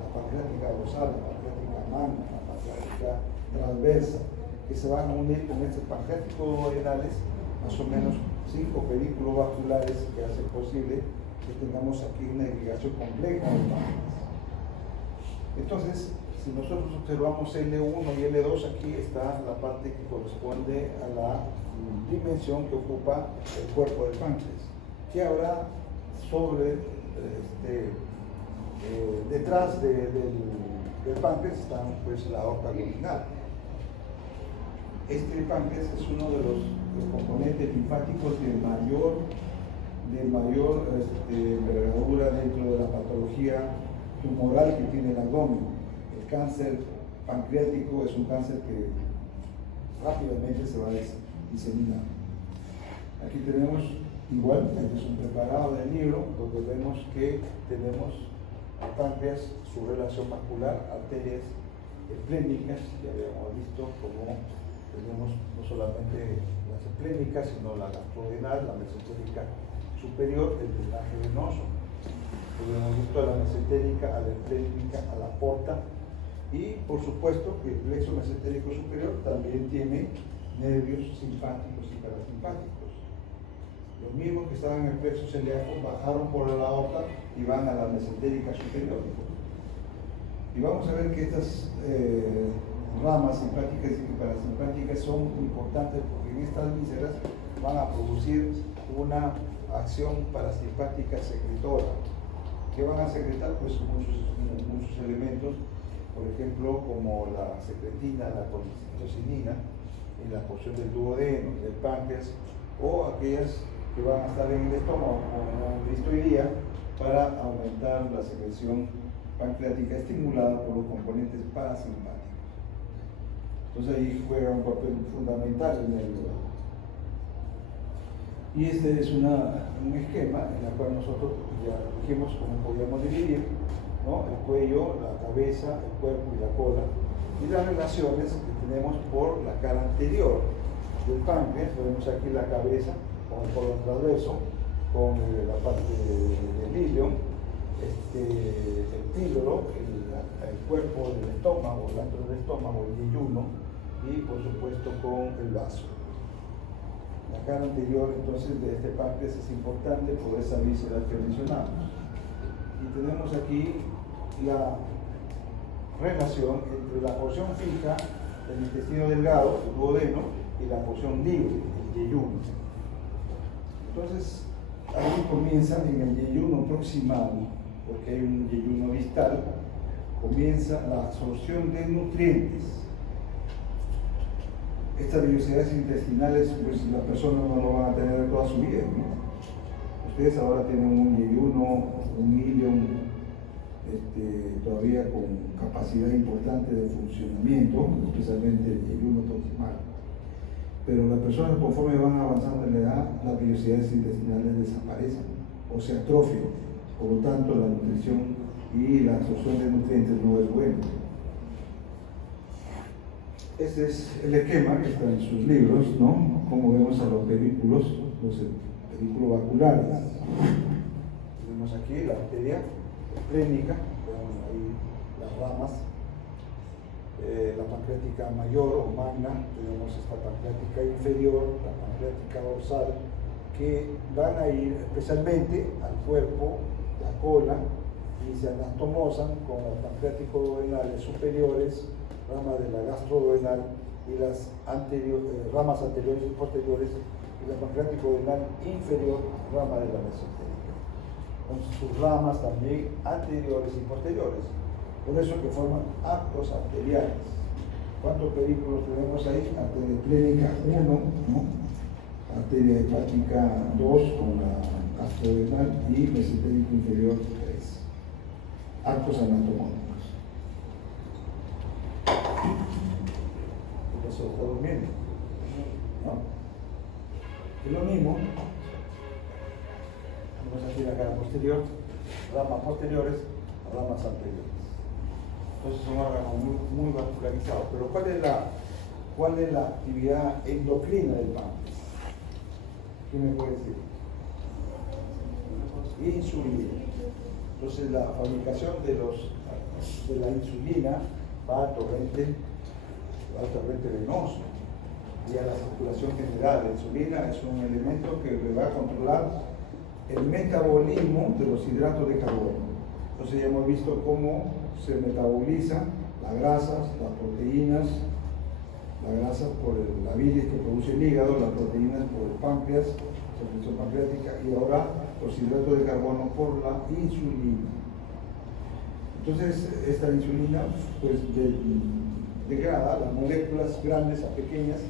la pancreática dorsal, la pancreática magna, la pancreática transversa, que se van a unir con estos pancreático-duodenales, más o menos 5 películas vasculares que hacen posible que tengamos aquí una irrigación completa del páncreas. Entonces, si nosotros observamos L1 y L2, aquí está la parte que corresponde a la dimensión que ocupa el cuerpo del páncreas. ¿Qué habrá sobre, detrás del páncreas? Está pues la aorta abdominal. Este páncreas es uno de los componentes linfáticos de mayor envergadura dentro de la patología tumoral que tiene el abdomen. El cáncer pancreático es un cáncer que rápidamente se va a diseminar. Aquí tenemos igualmente un preparado del libro donde vemos que tenemos al páncreas, su relación vascular, arterias esplénicas, ya habíamos visto como tenemos no solamente las esplénicas, sino la gastroduodenal, la mesentérica superior, el drenaje venoso. Como hemos visto, a la mesentérica, a la esplénica, a la porta, y por supuesto que el plexo mesentérico superior también tiene nervios simpáticos y parasimpáticos. Los mismos que estaban en el plexo celíaco bajaron por la aorta y van a la mesentérica superior. Y vamos a ver que estas ramas simpáticas y parasimpáticas son importantes porque en estas vísceras van a producir una acción parasimpática secretora. ¿Qué van a secretar? Pues muchos elementos, por ejemplo, como la secretina, la colicistocinina, en la porción del duodeno, del páncreas, o aquellas que van a estar en el estómago, como hemos visto hoy día, para aumentar la secreción pancreática estimulada por los componentes parasimpáticos. Entonces ahí juega un papel fundamental en el lugar. Y este es un esquema en el cual nosotros ya dijimos cómo podíamos dividir, ¿no? El cuello, la cabeza, el cuerpo y la cola, y las relaciones que tenemos por la cara anterior del páncreas. Vemos aquí la cabeza con el colon transverso, con la parte del ilion, el píloro, el cuerpo del estómago, el antro del estómago, el yeyuno, y por supuesto con el vaso. La cara anterior entonces de este páncreas es importante por esa víscera que mencionamos. Y tenemos aquí la relación entre la porción fija del intestino delgado, el duodeno, y la porción libre, el yeyuno. Entonces, aquí comienza en el yeyuno proximal, porque hay un yeyuno distal, comienza la absorción de nutrientes. Estas vellosidades intestinales, pues las personas no lo van a tener toda su vida, ¿no? Ustedes ahora tienen un yeyuno, un ilion, todavía con capacidad importante de funcionamiento, especialmente el yeyuno proximal. Pero las personas, conforme van avanzando en la edad, las vellosidades intestinales desaparecen o se atrofian. Por lo tanto, la nutrición y la absorción de nutrientes no es buena. Este es el esquema que está en sus libros, ¿no? Como vemos a los pedículos vaculares. Tenemos aquí la arteria esplénica, tenemos ahí las ramas, la pancreática mayor o magna, tenemos esta pancreática inferior, la pancreática dorsal, que van a ir especialmente al cuerpo, la cola, y se anastomosan con los pancreático-duodenales superiores, rama de la gastroduodenal y las ramas anteriores y posteriores, y la pancreático-duodenal inferior, rama de la mesentérica. Con sus ramas también anteriores y posteriores. Por eso que forman arcos arteriales. ¿Cuántos pedículos tenemos ahí? Arteria esplénica 1, ¿no? Arteria hepática 2 con la gastroduodenal y mesentérico inferior 3. Arcos anatomónicos. Eso está durmiendo, ¿no? Es lo mismo. Vamos aquí la cara posterior, ramas posteriores, ramas anteriores. Entonces es un órgano muy vascularizado. Pero ¿cuál es la actividad endocrina del páncreas? ¿Qué me puede decir? Insulina. Entonces la fabricación de la insulina va al torrente venoso y a la circulación general. La insulina es un elemento que va a controlar el metabolismo de los hidratos de carbono. Entonces ya hemos visto cómo se metabolizan las grasas, las proteínas, la grasa por la bilis que produce el hígado, las proteínas por el páncreas, secreción pancreática, y ahora los hidratos de carbono por la insulina. Entonces esta insulina pues degrada las moléculas grandes a pequeñas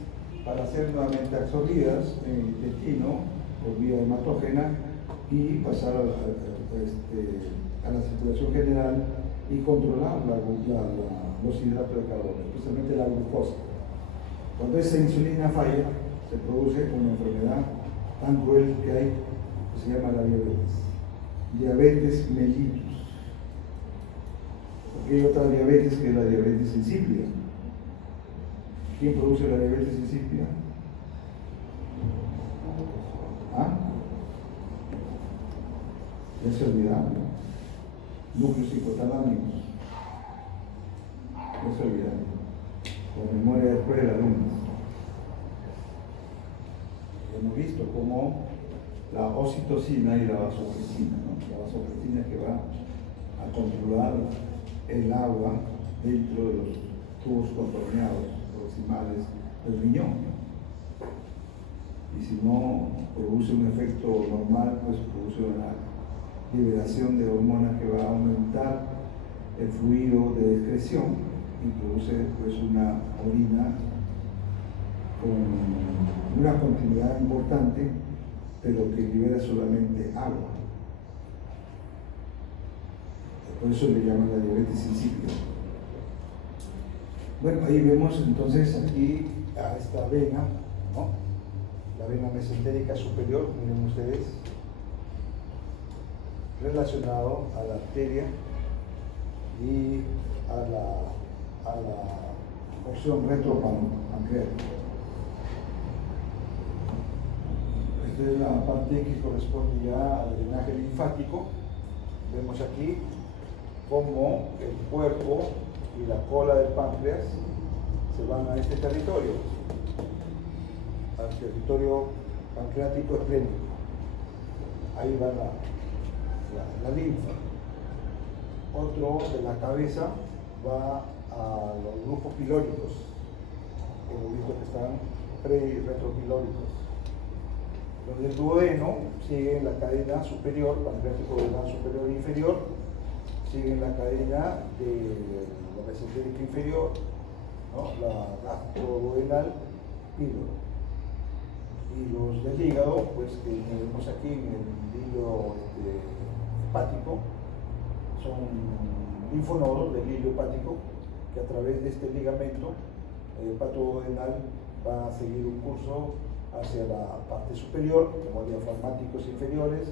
para ser nuevamente absorbidas en el intestino por vía hematógena y pasar a la circulación general y controlar los hidratos de carbono, especialmente la glucosa. Cuando esa insulina falla, se produce una enfermedad tan cruel que hay, que se llama la diabetes mellitus. Porque hay otra diabetes que es la diabetes insípida. ¿Quién produce la diabetes insípida? ¿Ah? Ya se olvidaron, ¿no? núcleos hipotalámicos. No se olviden. Con memoria después del alumno. Hemos visto cómo la oxitocina y la vasopresina, ¿no? La vasopresina que va a controlar el agua dentro de los tubos contorneados proximales del riñón. Y si no produce un efecto normal, pues produce una liberación de hormonas que va a aumentar el fluido de excreción y produce pues una orina con una continuidad importante, pero que libera solamente agua. Por eso le llaman la diabetes insípida. Bueno, ahí vemos entonces aquí a esta vena, ¿no? La vena mesentérica superior, miren ustedes, relacionado a la arteria y a la porción retropancreática. Esta es la parte que corresponde ya al drenaje linfático. Vemos aquí cómo el cuerpo y la cola del páncreas se van a este territorio, al territorio pancreático esplénico. Ahí va la linfa. Otro de la cabeza va a los grupos pilóricos, que hemos visto que están pre- y retropilóricos. Los del duodeno siguen la cadena superior, pancreático duodenal superior e inferior, siguen la cadena de la mesentérica inferior, ¿no? La gastroduodenal píloro. Y los del hígado, pues que vemos aquí en el hilo hepático, son linfonodos del hilo hepático que a través de este ligamento hepatoduodenal va a seguir un curso hacia la parte superior, como diafragmáticos inferiores,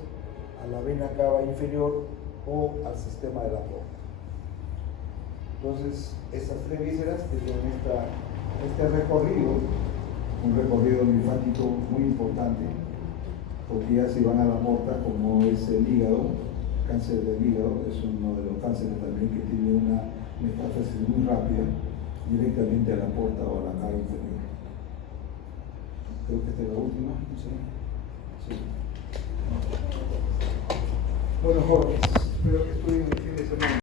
a la vena cava inferior o al sistema de la porta. Entonces, estas tres vísceras tienen este recorrido, un recorrido linfático muy importante, porque ya si van a la porta, como es el hígado, cáncer del hígado, es uno de los cánceres también que tiene una metástasis muy rápida, directamente a la porta o a la cava inferior. Creo que esta es la última, ¿sí? Sí. Bueno, jóvenes, espero que estudien el fin de semana.